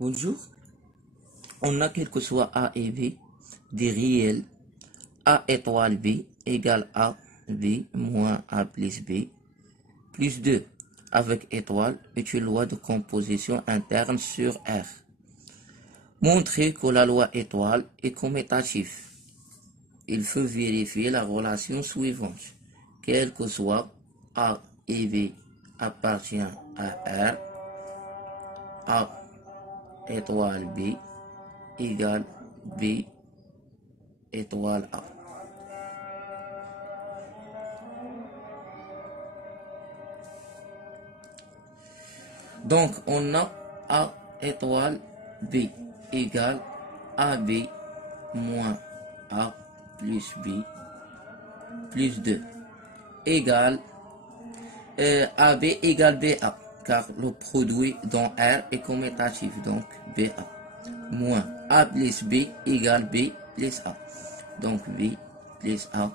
Bonjour. On a quel que soit A et B, des réels. A étoile B égale A B moins A plus B plus 2 avec étoile est une loi de composition interne sur R. Montrer que la loi étoile est commutative. Il faut vérifier la relation suivante. Quel que soit A et B appartient à R, A étoile B égale B étoile A. Donc, on a A étoile B égale AB moins A plus B plus 2 égale AB égale BA, car le produit dans R est commutatif, donc BA, moins A plus B égale B plus A, donc B plus A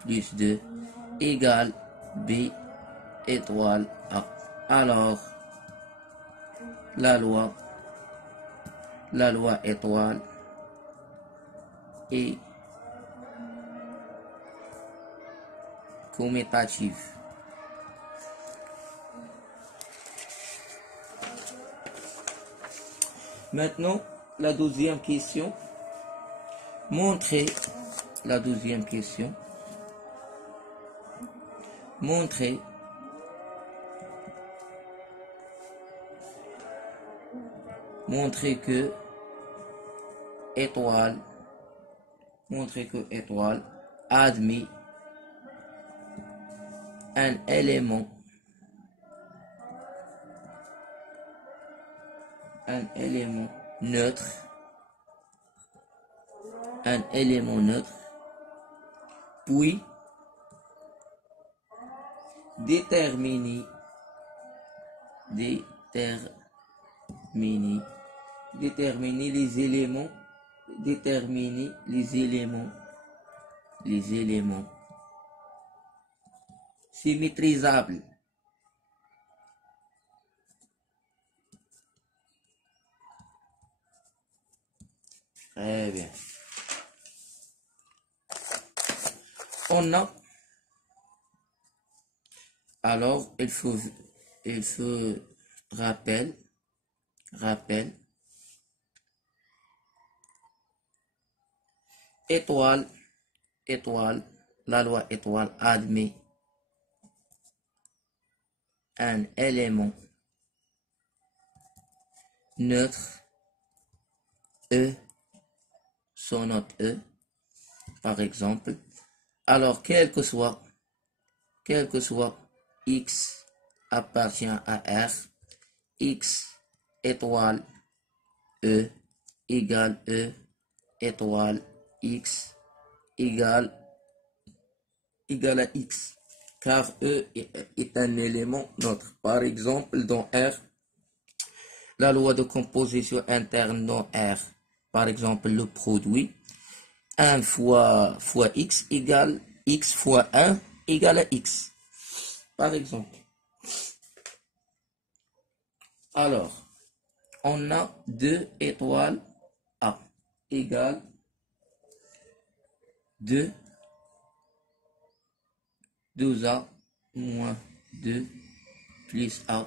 plus 2 égale B étoile A. Alors, la loi étoile est commutative. Maintenant, la deuxième question. Montrer la deuxième question. Montrer que étoile admet un élément neutre, puis déterminer les éléments symétrisables. Très bien. On a alors il faut rappel étoile, la loi étoile admet un élément neutre E, son note E, par exemple. Alors, quel que soit X appartient à R, X étoile E égale E étoile X égale à X, car E est un élément neutre. Par exemple, dans R, la loi de composition interne dans R, par exemple, le produit 1 fois X égale X fois 1 égale à X, par exemple. Alors, on a 2 étoiles A égale 2A moins 2 plus A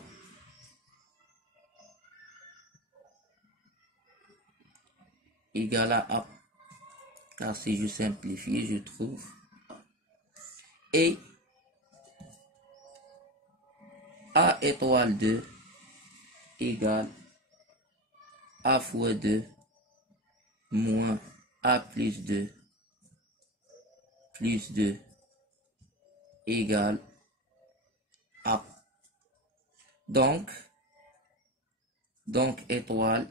égale à A. Car si je simplifie, je trouve et A étoile 2 égale A fois 2 moins A plus 2 égale A. Donc étoile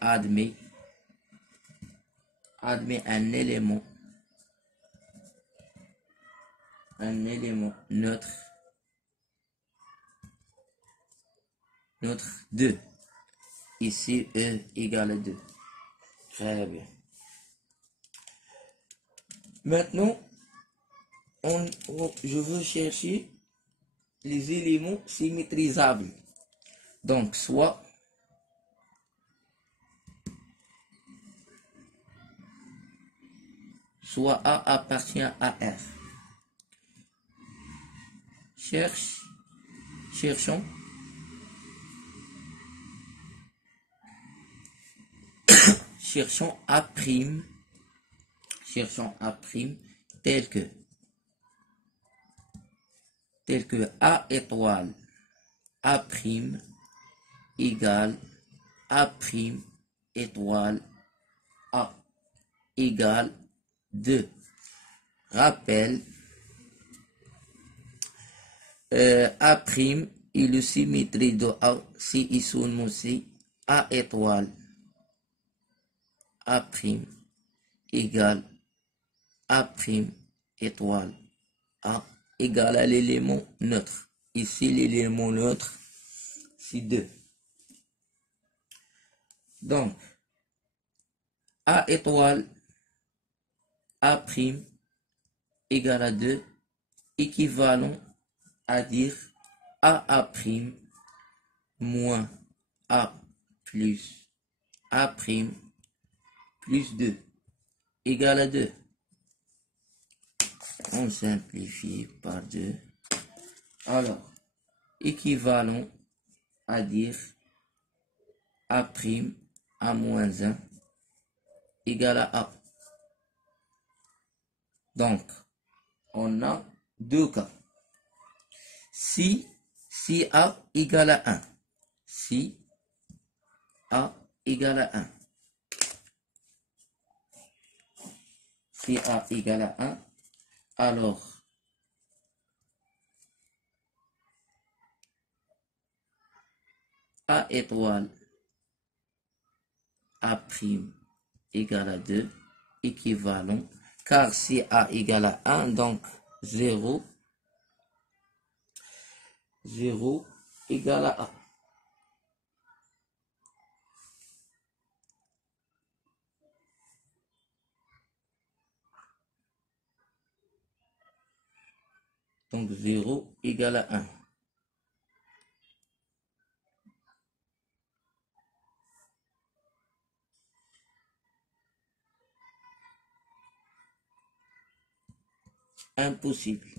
admet un élément neutre 2. Ici, E égale à 2. Très bien. Maintenant, je veux chercher les éléments symétrisables. Donc, soit A appartient à R. Cherchons A prime, tel que A étoile A prime égale A prime étoile A égale 2. Rappel, A prime est le symétrie de A si isono si A étoile A prime égale A prime étoile A égale à l'élément neutre. Ici, l'élément neutre, c'est 2. Donc, A étoile A prime égale à 2, équivalent à dire A prime moins A plus A prime plus 2 égale à 2. On simplifie par 2. Alors, équivalent à dire A prime A moins 1 égale à A. Donc, on a deux cas. Si A égale à 1. Si A égale à 1. Si A égale à 1, alors A étoile A prime égale à 2, équivalent, car si A égale à 1, donc 0 égale à A. Donc 0 égale à 1. Impossible.